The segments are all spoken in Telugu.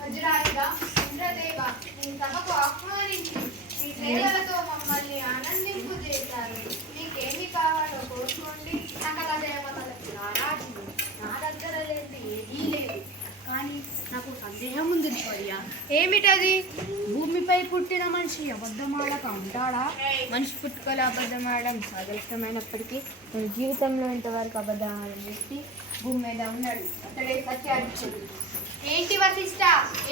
వజ్రాయుధ ఇంద్రదేవ ఈ సభకు ఆహ్వానించి మీ సేవలతో మమ్మల్ని ఆనందింపు చేశారు. మీకేమి కావాలో కోరుకోండి. సకల దేవతలకు నారాజులు నా దగ్గర లేని ఏదీ లేదు. కానీ నాకు సందేహం ఉంది పర్య ఏమిటది? భూమిపై పుట్టిన మనిషి అబద్ధమాడక ఉంటాడా మనిషి పుట్టుకలు అబద్ధం ఆడడం సాదృష్టమైనప్పటికీ తన జీవితంలో ఇంతవరకు అబద్ధమాడడం వ్యక్తి భూమి మీద ఉన్నాడు. అతడే సత్యాధిక్షుడు ఏంటి వశిష్ట?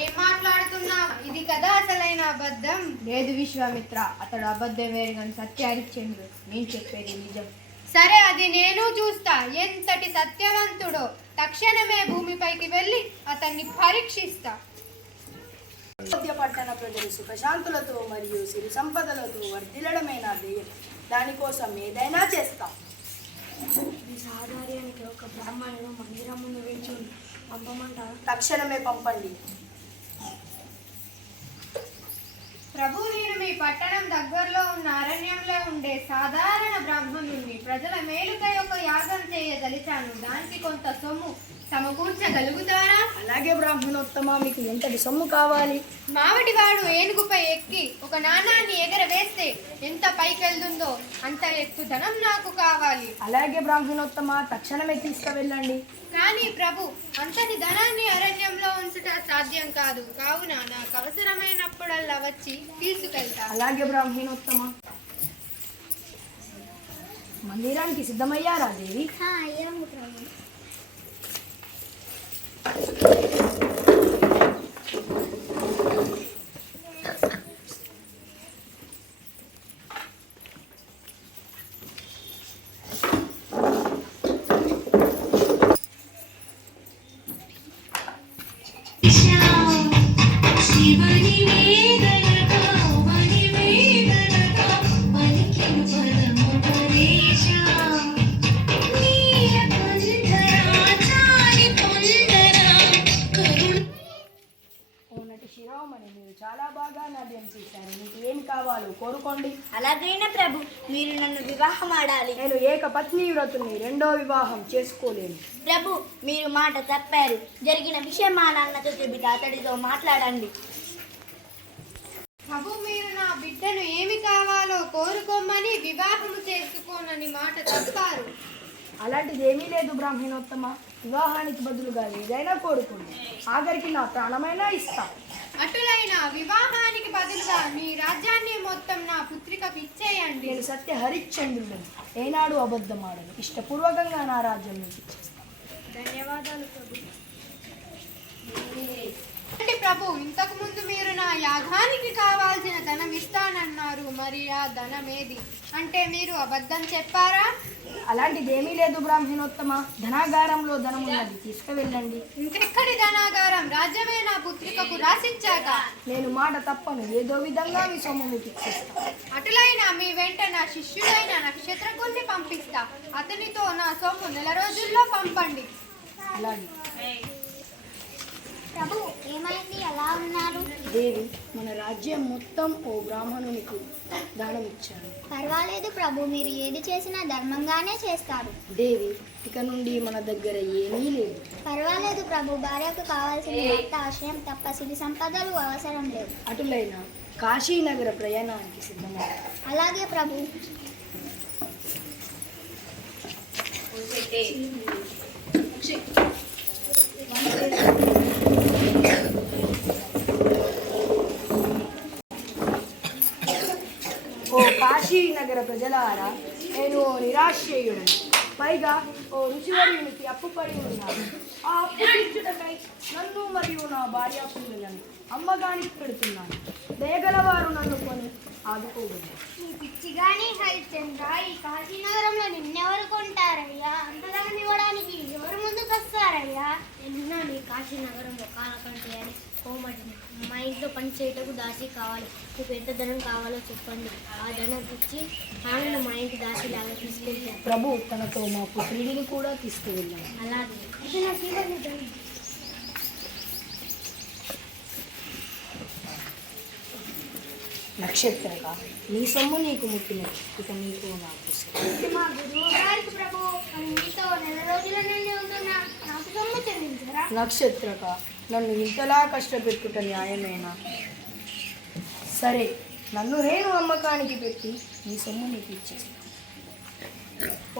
ఏం మాట్లాడుతున్నావు? ఇది కదా అసలైన అబద్ధం. లేదు విశ్వామిత్ర అతడు అబద్ధం వేరు కానీ సత్యాధిక్షుడు నేను చెప్పేది నిజం. సరే అది నేను చూస్తా. ఎంతటి సత్యవంతుడో తక్షణమే భూమిపైకి వెళ్ళి అతన్ని పరీక్షిస్తా. అయోధ్య పట్టణ ప్రజలు సుఖశాంతులతో మరియు సిరి సంపదలతో వర్ధిల్లడమే నా ధ్యేయం దానికోసం ఏదైనా చేస్తాం. ఈ సాధార్యానికి ఒక బ్రాహ్మణుడు మందిరం ముందు వేచి పంపమంటారా? తక్షణమే పంపండి. ప్రభు నేను మీ పట్టణం దగ్గరలో ఉన్న అరణ్యంలో ఉండే సాధారణ బ్రాహ్మణుణ్ణి ప్రజల మేలుకై ఒక యాగం చేయదలిచాను. దానికి కొంత సొమ్ము సమకూర్చగలుగుతారా? అలాగే బ్రాహ్మణోత్తమ మీకు ఎంతటి సొమ్ము కావాలి? మావటివాడు ఏనుగుపై ఎక్కి ఒక నాణాన్ని ఎగరవేస్తే ఎంత పైకెళ్తుందో అంత ఎత్తు ధనం నాకు కావాలి. అలాగే బ్రాహ్మణోత్తమ తక్షణమే తీసుకువెళ్ళండి. కానీ ప్రభు అంతటి ధనాన్ని అరణ్యంలో ఉంచుట సాధ్యం కాదు. కావున నాకు అవసరమైనప్పుడల్లా వచ్చి తీసుకెళ్తా. అలాగే బ్రాహ్మణోత్తమ. మందిరానికి సిద్ధమయ్యారా దేవి? శివని Thank you. కావాలో కోరుకోండి. అలాగైనా ప్రభు మీరు నన్ను వివాహం ఆడాలి. నేను ఏక పత్ని వ్రతుని రెండో వివాహం చేసుకోలేను. ప్రభు మీరు మాట తప్పారు. జరిగిన విషయం మా నాన్నతో చెబితే అతడితో మాట్లాడండి. ప్రభు మీరు నా బిడ్డను ఏమి కావాలో కోరుకోమని వివాహము చేసుకోనని మాట తప్పారు. అలాంటిది ఏమీ లేదు బ్రాహ్మణోత్తమ. వివాహానికి బదులుగా ఏదైనా కోరుకోండి. ఆఖరికి నా ప్రాణమైనా ఇస్తా. అటులైన వివాహానికి బదులుగా మీ రాజ్యాన్ని మొత్తం నా పుత్రికకు ఇచ్చేయండి. నేను సత్య హరిశ్చంద్రుడని ఏనాడు అబద్ధమాడను. ఇష్టపూర్వకంగా నా రాజ్యం నుంచి ధన్యవాదాలు ప్రభు ఇంతకు ముందు మీరు నా యాగానికి కావాల్సిన ధనం ఇస్తానన్నారు మరి ఆ ధనం ఏది అంటే మీరు అబద్ధం చెప్పారా? అలాంటిది ఏమీ లేదు బ్రాహ్మణోత్తమ. ధనాగారంలో ధనం ఉన్నది తీసుకువెళ్ళండి. ఇంకెక్కడి ధనాగారం? రాజ్యమే నా పుత్రికకు రాసిచ్చాక నేను మాట తప్పను. ఏదో విధంగా మీ సొమ్ము మీకు అటులైన మీ వెంట నా శిష్యుడైన నక్షత్రకుణ్ణి పంపిస్తా. అతనితో నా సొమ్ము నెల రోజుల్లో పంపండి. అలాగే. ప్రభు ఏమైంది? ఎలా ఉన్నారు? దేవి మన రాజ్యం మొత్తం ఓ బ్రాహ్మణునికి దానం ఇచ్చాను పర్వాలేదు ప్రభు మీరు ఏది చేసినా ధర్మంగానే చేస్తారు. దేవి ఇక నుండి మన దగ్గర ఏమీ లేదు. పర్వాలేదు ప్రభు భార్యకు కావాల్సిన భర్త ఆశ్రయం తప్ప సిరి సంపదలు అవసరం లేదు. అటులైన కాశీనగర ప్రయాణానికి సిద్ధమయ్యారు అలాగే ప్రభు. ఓ కాశీనగర ప్రజలారా నేను నిరాశ నిరాశ్రయుడని పైగా ఓ ఋషివర్యునికి అప్పు పడి ఉన్నాను ఆ అప్పు తీర్చుటకై నన్ను మరియు నా భార్య పిల్లలను అమ్మగానికి పెడుతున్నాను. దయగలవారు నన్ను కొని. ఆదుకోగలరు ఈ పిచ్చిగాని హరిశ్చంద్ర ఈ కాశీనగరంలో నిన్నెవరు కొంటారయ్యా? అంతధనం ఇవ్వడానికి ఎవరు ముందుకు వస్తారయ్యా నిన్న నీ కాశీనగరంలో కాలకంటే అని కోమటిని. మా ఇంట్లో పని చేయటకు దాసి కావాలి. మీకు ఎంత ధనం కావాలో చెప్పండి. ఆ ధనం ఇచ్చి ఆమెను మా ఇంటి దాసిలాగా తీసుకెళ్తాను. ప్రభు తనతో మా పుత్రుడిని కూడా తీసుకువెళ్ళాను. అలాగే. ఇది నాకు నక్షత్రక నీ సొమ్ము నీకు ముట్టినది. ఇక నీకు నాకు శ్రమ. మా గురువు గారికి ప్రభు నేను మీతో నెల రోజుల నుండి ఉంటున్నా నాకు సొమ్ము చెల్లించరా? నక్షత్రక నన్ను ఇంతలా కష్టపెట్టుట న్యాయమేనా? సరే నన్ను నేను అమ్మకానికి పెట్టి నీ సొమ్ము నీకు ఇచ్చేస్తాను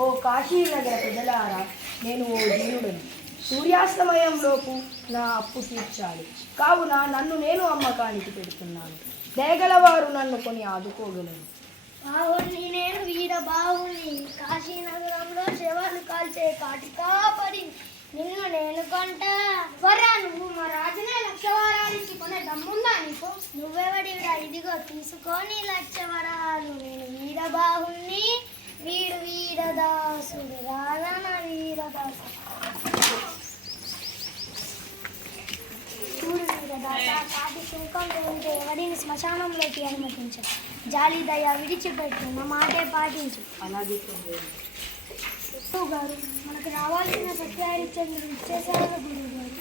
ఓ కాశీనగర ప్రజలారా నేను ఓ జీవుడను. సూర్యాస్తమయంలోపు నా అప్పు తీర్చాలి. కావున నన్ను నేను అమ్మకానికి పెడుతున్నాను. దయగలవారు నన్ను కొని ఆదుకోగలరు బావుని నేను వీర బావుని. కాశీనగరంలో శవాలు కాల్చే కాటికా పడి నిన్ను నేను కొంట. వరా నువ్వు మా రాజునే లక్షవరానికి కొనే దమ్ముందా నీకు? నువ్వెవడివిరా? ఇదిగో తీసుకొని లక్షవరాలు. నేను వీర బాహుణ్ణి వీడు వీరదాసుడు ఉంటే ఎవరిని శ్మశానంలోకి అనుమతించు జాలి దయ విడిచిపెట్టు నా మాటే పాటించు. అలాగే గారు మనకు రావాల్సిన సత్యహరిశ్చంద్రుడు ఇచ్చేసారు గురువు గారు.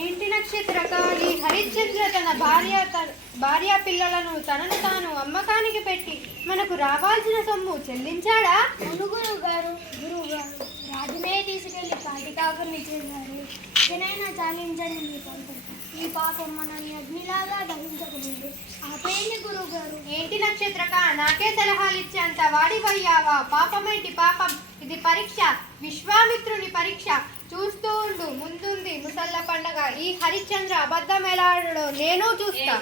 ఏంటి నక్షత్రక ఈ హరిశ్చంద్ర తన భార్య త- భార్య పిల్లలను తనను తాను అమ్మకానికి పెట్టి మనకు రావాల్సిన సొమ్ము చెల్లించాడా? అవును గురువు గారు గురువు గారు. రాజునే తీసుకెళ్ళి కాటికాకుని చేశారు. ఇకనైనా చాలించండి మీ పంతం ఈ పాపం మనల్ని అగ్నిలాగా దహించకముందు ఆపేయండి గురువు గారు ఏంటి నక్షత్రక? నాకే సలహాలు ఇచ్చే అంత వాడిపోయావా పాపమేంటి పాపం? ఇది పరీక్ష. విశ్వామిత్రుని పరీక్ష. చూస్తూ ఉండు. ముందుంది ముసల్ల పండగ. ఈ హరిశ్చంద్ర అబద్ధం ఎలాడో నేను చూస్తా.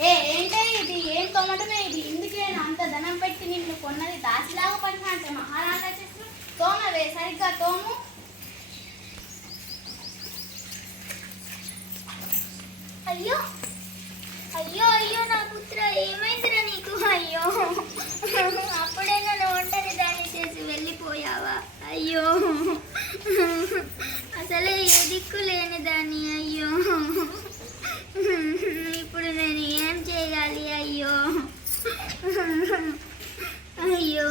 ఏ? ఏంటే ఇది? ఏం తోమటమే ఇది? ఇందుకే అంత ధనం పెట్టి నిన్ను కొన్నది దాసిలాగా పడిన అంటే మహారాజా తోమవే సరిగ్గా తోము. అయ్యో అయ్యో అయ్యో నా పుత్ర ఏమైందిరా నీకు? అయ్యో అప్పుడే నన్ను ఒంటరి దాన్ని చేసి వెళ్ళిపోయావా? అయ్యో అసలే ఏ దిక్కు లేని దాన్ని అయ్యో. ఇప్పుడు నేను ఏం చేయాలి అయ్యో అయ్యో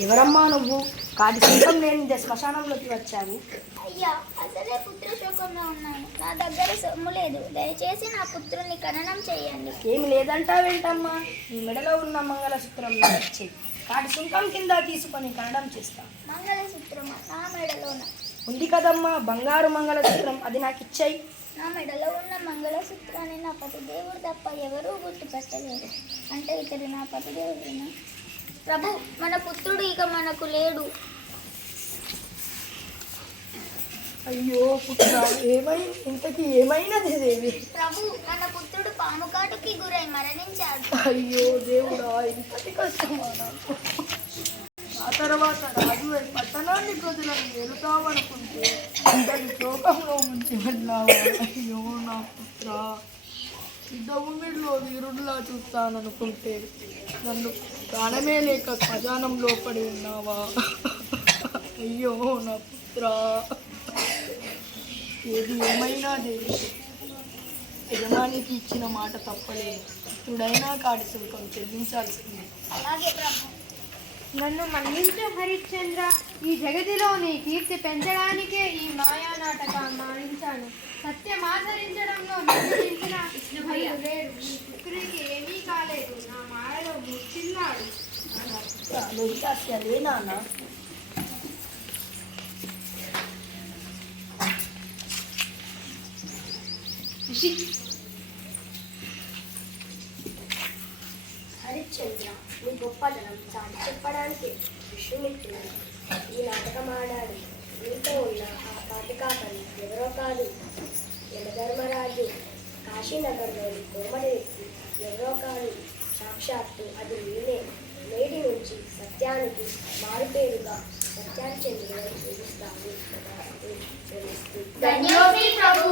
ఎవరమ్మా నువ్వు? కాటి సొంతం లేని శ్మశానంలోకి వచ్చావు. అయ్యా అసలే పుత్ర శోకంలో ఉన్నాను. నా దగ్గర సొమ్ము లేదు. దయచేసి నా పుత్రుని ఖననం చేయండి. ఏమి లేదంటావేంటమ్మా? నీ మెడలో ఉన్న మంగళసూత్రం ఇచ్చేయి కాటి సుంకం కింద తీసుకొని కనడం చేస్తా. మంగళసూత్రమా నా మెడలోన. ఉంది కదమ్మా బంగారు మంగళసూత్రం అది నాకు ఇచ్చేయి నా మెడలో ఉన్న మంగళసూత్రాన్ని నా పతిదేవుడు తప్ప ఎవరూ గుర్తుపట్టలేరు అంటే ఇతడు నా పతిదేవుడేనా? ప్రభు మన పుత్రుడు ఇక మనకు లేడు. అయ్యో ఏమై ఇంతకి ఏమైనది దేవి? ప్రభు మన పుత్రుడు పాము కాటుకి గురై మరణించాడు. అయ్యో దేవుడా ఇంతటి కష్టమా నాకు? ఆ తర్వాత రాజు పట్టణాన్ని ప్రజలను ఎలుతావనుకుంటే ఇంతటి శోకంలో ముంచి వెళ్ళావా? అయ్యో నా పుత్ర యుద్ధభూమిలో వీరుడిలా చూస్తాననుకుంటే నన్ను ప్రాణమే లేక ఖజానంలో పడి ఉన్నావా? అయ్యో నా పుత్ర. ఏది ఏమైనా దేవి యజమానికి ఇచ్చిన మాట తప్పలేదు. ఇప్పుడైనా కాడి శుల్కం చెల్లించాల్సింది. అలాగే ప్రభు. నన్ను మన్నించు హరిశ్చంద్ర. ఈ జగతిలో నీ కీర్తి పెంచడానికే ఈ మాయా నాటకం మానించాను సత్యం ఆచరించడంలో నిర్ణయించిన ఏమీ కాలేదు. నా కూర్చున్నాడు నాన్న హరిశ్చంద్ర నీ గొప్పతనం చాటి చెప్పడానికి విష్ణుమిత్రుడు ఈ నాటకం ఆడాడు నీతో ఉన్న ఆ కాటికాపని ఎవరో కాదు యమధర్మరాజు కాశీనగర్లోని కోమటి వ్యక్తి ఎవరో కాదు సాక్షాత్తు అది నేనే నేటి నుంచి సత్యానికి మారుపేరుగా సత్యాన్ని చెందిన పిలుస్తాను ధన్యోమి ప్రభు